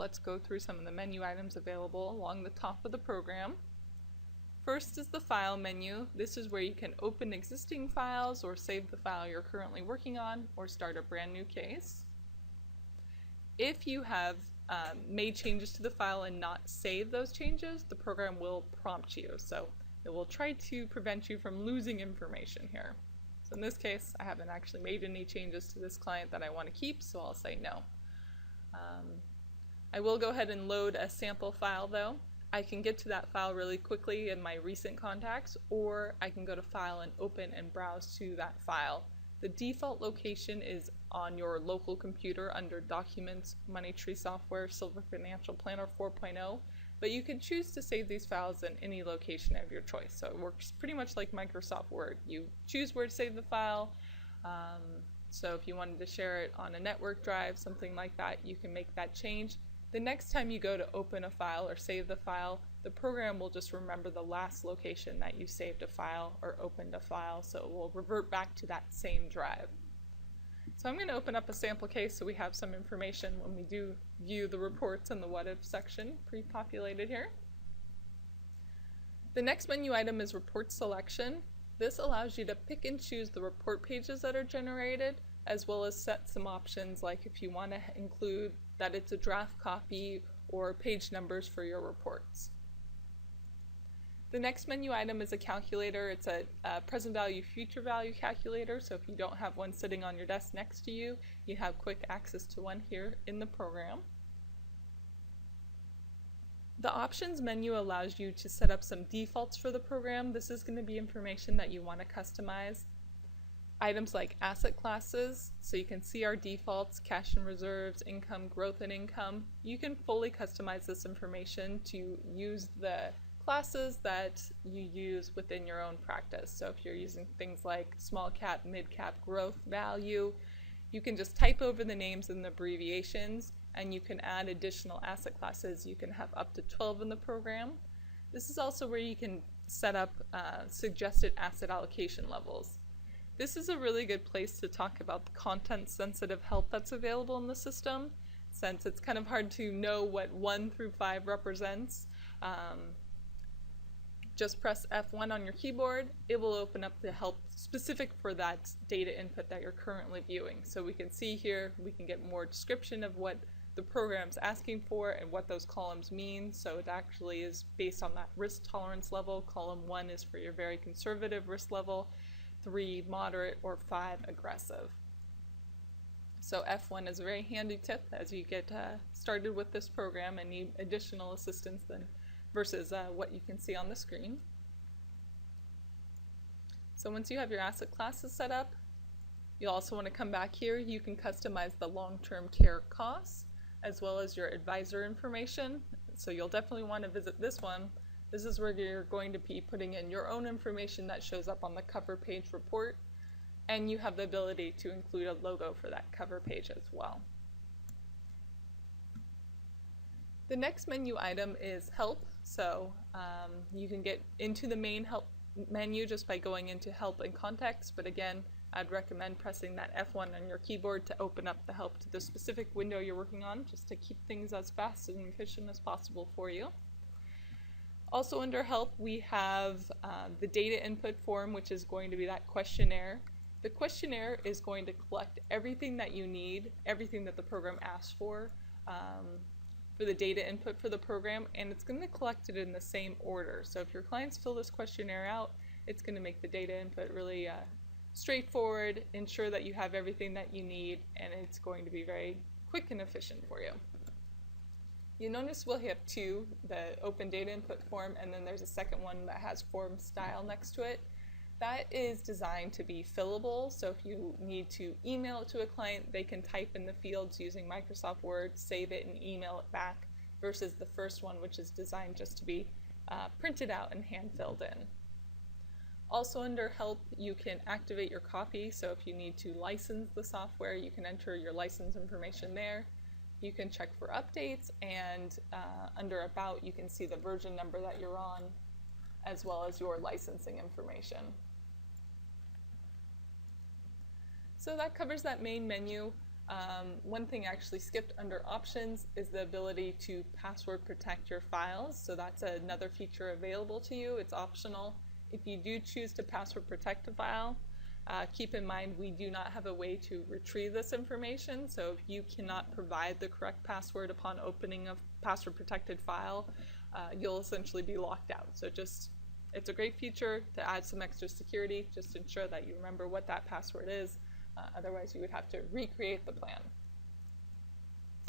let's go through some of the menu items available along the top of the program. First is the File menu. This is where you can open existing files or save the file you're currently working on or start a brand new case. If you have made changes to the file and not saved those changes, the program will prompt you. So it will try to prevent you from losing information here. So in this case, I haven't actually made any changes to this client that I want to keep, so I'll say no. I will go ahead and load a sample file though. I can get to that file really quickly in my recent contacts, or I can go to File and open and browse to that file. The default location is on your local computer under Documents, Money Tree Software, Silver Financial Planner 4.0, but you can choose to save these files in any location of your choice. So it works pretty much like Microsoft Word. You choose where to save the file. So if you wanted to share it on a network drive, something like that, you can make that change. The next time you go to open a file or save the file, the program will just remember the last location that you saved a file or opened a file, so it will revert back to that same drive. So I'm going to open up a sample case so we have some information when we do view the reports in the What If section pre-populated here. The next menu item is Report Selection. This allows you to pick and choose the report pages that are generated, as well as set some options like if you want to include that it's a draft copy or page numbers for your reports. The next menu item is a calculator. It's a present value, future value calculator. So if you don't have one sitting on your desk next to you, you have quick access to one here in the program. The options menu allows you to set up some defaults for the program. This is going to be information that you want to customize. Items like asset classes, so you can see our defaults, cash and reserves, income, growth and income. You can fully customize this information to use the classes that you use within your own practice. So if you're using things like small cap, mid cap, growth, value, you can just type over the names and the abbreviations, and you can add additional asset classes. You can have up to 12 in the program. This is also where you can set up suggested asset allocation levels. This is a really good place to talk about the content-sensitive help that's available in the system, since it's kind of hard to know what 1 through 5 represents. Just press F1 on your keyboard. It will open up the help specific for that data input that you're currently viewing. So we can see here, we can get more description of what the program's asking for and what those columns mean. So it actually is based on that risk tolerance level. Column 1 is for your very conservative risk level, 3 moderate, or 5 aggressive. So F1 is a very handy tip as you get started with this program and need additional assistance versus what you can see on the screen. So once you have your asset classes set up, you also want to come back here. You can customize the long-term care costs as well as your advisor information. So you'll definitely want to visit this one. This is where you're going to be putting in your own information that shows up on the cover page report, and you have the ability to include a logo for that cover page as well. The next menu item is Help. So you can get into the main Help menu just by going into Help and Context, but again, I'd recommend pressing that F1 on your keyboard to open up the help to the specific window you're working on, just to keep things as fast and efficient as possible for you. Also under Help, we have the data input form, which is going to be that questionnaire. The questionnaire is going to collect everything that you need, everything that the program asks for the data input for the program, and it's going to collect it in the same order. So if your clients fill this questionnaire out, it's going to make the data input really straightforward, ensure that you have everything that you need, and it's going to be very quick and efficient for you. You notice we'll have 2, the open data input form, and then there's a second one that has form style next to it. That is designed to be fillable, so if you need to email it to a client, they can type in the fields using Microsoft Word, save it, and email it back, versus the first one, which is designed just to be printed out and hand-filled in. Also under Help, you can activate your copy, so if you need to license the software, you can enter your license information there. You can check for updates, and under About, you can see the version number that you're on, as well as your licensing information. So that covers that main menu. One thing I actually skipped under options is the ability to password protect your files. So that's another feature available to you. It's optional. If you do choose to password protect a file, keep in mind we do not have a way to retrieve this information. So if you cannot provide the correct password upon opening a password protected file, you'll essentially be locked out. So it's a great feature to add some extra security. Just ensure that you remember what that password is. Otherwise, you would have to recreate the plan.